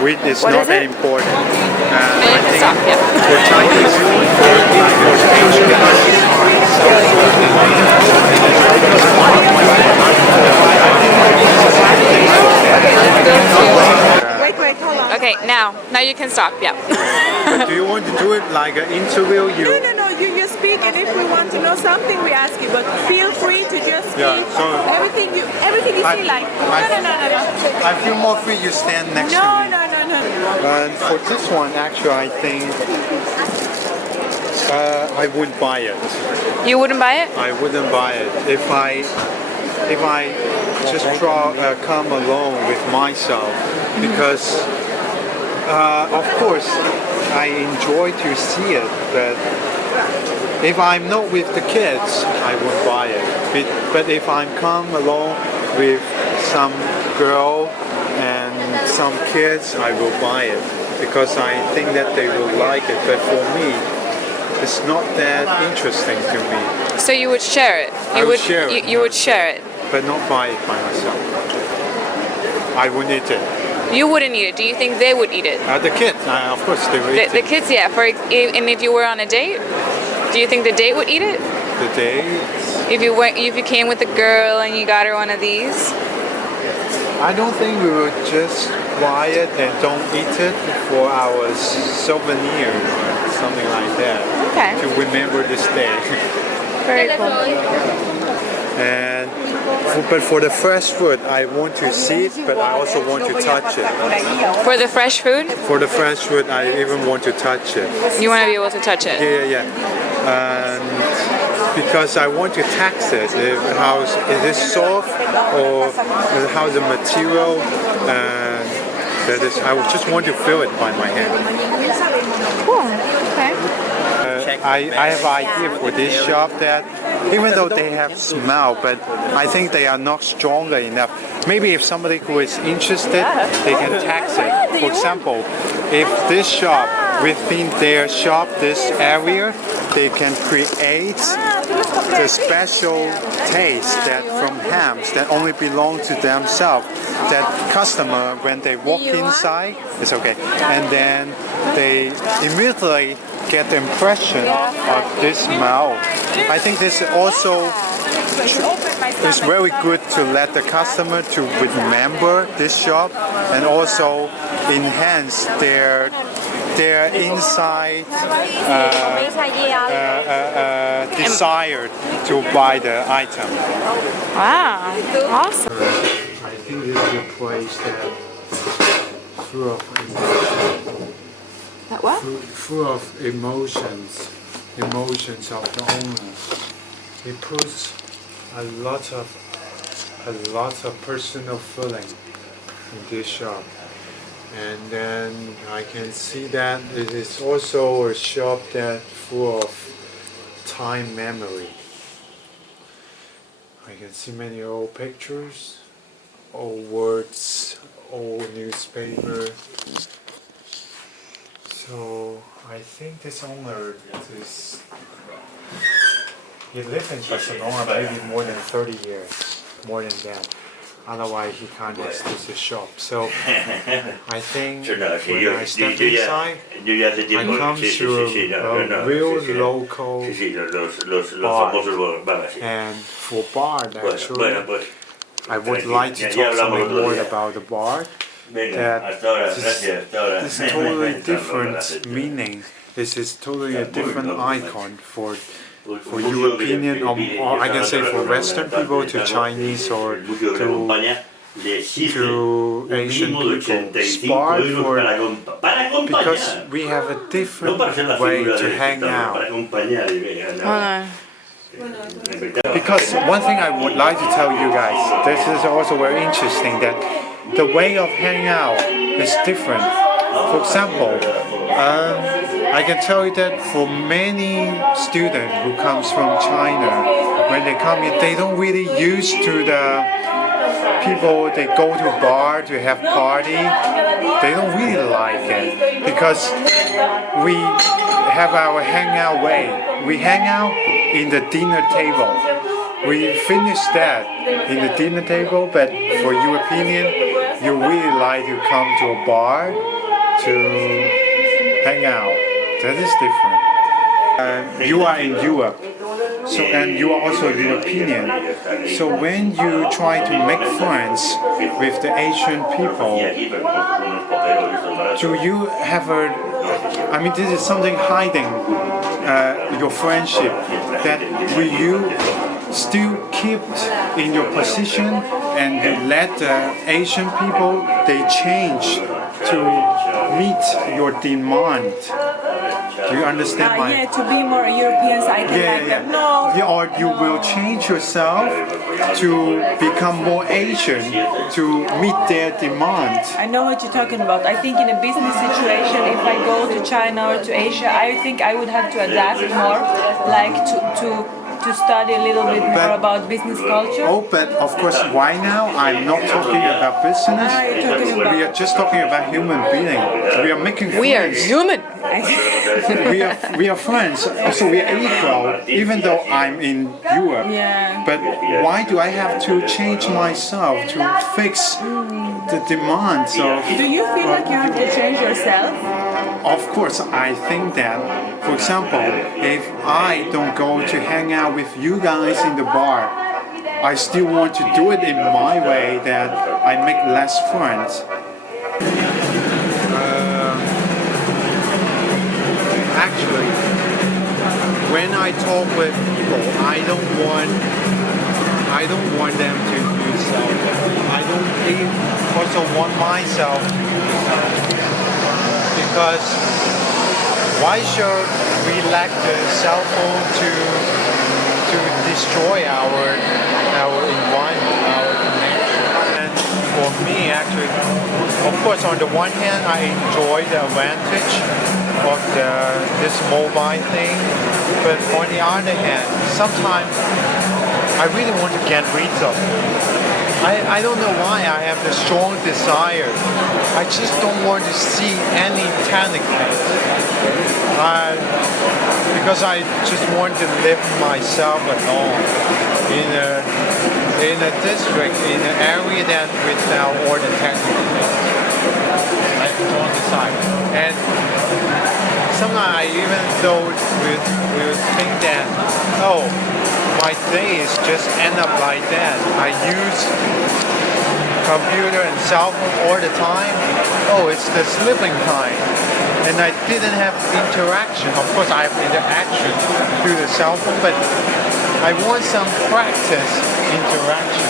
Sweet is What not is that it? important. Maybe I you can think stop, yeah. for Chinese food, for Asian Wait, hold on. Okay, now you can stop, yeah. But do you want to do it like an interview? No. You speak, and if we want to know something, we ask you. But feel free to just speak. Yeah, so everything you feel like. No. I feel more free. You stand next to me. No. And for this one, actually, I think I wouldn't buy it. You wouldn't buy it? I wouldn't buy it if I just come alone with myself, because of course I enjoy to see it, but if I'm not with the kids, I won't buy it. But if I'm come alone with some girl and some kids, I will buy it, because I think that they will like it. But for me, it's not that interesting to me. So you would share it? I would share it. You would share it? But not buy it by myself. I wouldn't eat it. You wouldn't eat it. Do you think they would eat it? The kids, of course, they would eat The it. kids, yeah. And if you were on a date, do you think the date would eat it? The dates? If you came with a girl and you got her one of these? I don't think we would just buy it and don't eat it for our souvenir or something like that. Okay. To remember this day. Very cool. And but for the fresh food, I want to see it, but I also want to touch it. For the fresh food? For the fresh food, I even want to touch it. You want to be able to touch it? Yeah. And because I want to tax it, is it soft or how the material, that is, I just want to feel it by my hand. Cool. Okay. I have an idea for this shop that even though they have smell, but I think they are not stronger enough. Maybe if somebody who is interested, they can tax it. For example, if this shop, within their shop, this area, they can create the special taste that from hams that only belong to themselves. That customer, when they walk inside, it's okay, and then they immediately get the impression of this smell. I think this also is very good to let the customer to remember this shop, and also enhance their inside desire to buy the item. Wow. Awesome. I think this is a place that full of emotion. That what? Full of emotions of the owner. It puts a lot of personal feeling in this shop. And then I can see that it is also a shop that full of time memory. I can see many old pictures, old words, old newspaper. So I think this owner he lived in Barcelona maybe more than 30 years, more than that. Otherwise he can't access the shop. So I think when I step inside, I come to a real local bar. And for bar, actually, I would like to talk something more about the bar. That this totally different meaning. This is totally a different icon for European, or I can say for Western people, to Chinese, or to Asian people. Spar because we have a different way to hang out. Because one thing I would like to tell you guys, this is also very interesting, that the way of hanging out is different. For example, I can tell you that for many students who comes from China, when they come here, they don't really used to the people. They go to bar to have party. They don't really like it, because we have our hangout way. We hang out in the dinner table. we finished that in the dinner table, but for your opinion, you really like to come to a bar to hang out. That is different. You are in Europe, so and you are also European. So when you try to make friends with the Asian people, do you have a? I mean, this is something hiding your friendship. That will you still keep in your position and you let the Asian people they change to meet your demand? Do you understand my? Yeah, to be more European, I can like that. No. Yeah, or you will change yourself to become more Asian to meet their demand. I know what you're talking about. I think in a business situation, if I go to China or to Asia, I think I would have to adapt more, like to study a little bit more about business culture. Oh, but of course, why now? I'm not talking about business. You're talking about- We are just talking about human being. We are making friends. We are human. We are friends. So we are equal, even though I'm in Europe. Yeah. But why do I have to change myself to fix the demands of? Do you feel like you have to change yourself? Of course, I think that, for example, if I don't go to hang out with you guys in the bar, I still want to do it in my way that I make less friends. Actually, when I talk with people, I don't want them to use cell phone. I don't also want myself to use cell phone. Because why should we lack the cell phone to destroy our environment, our connection? And for me, actually, of course, on the one hand, I enjoy the advantage of this mobile thing, but on the other hand, sometimes I really want to get rid of it. I don't know why I have the strong desire. I just don't want to see any technical. Because I just want to live myself alone in a district, in an area that without all the technical things. I don't decide. And sometimes I even though will think that, oh, my days just end up like that. I use computer and cell phone all the time. Oh, it's the sleeping time. And I didn't have interaction. Of course, I have interaction through the cell phone, but I want some practical interaction.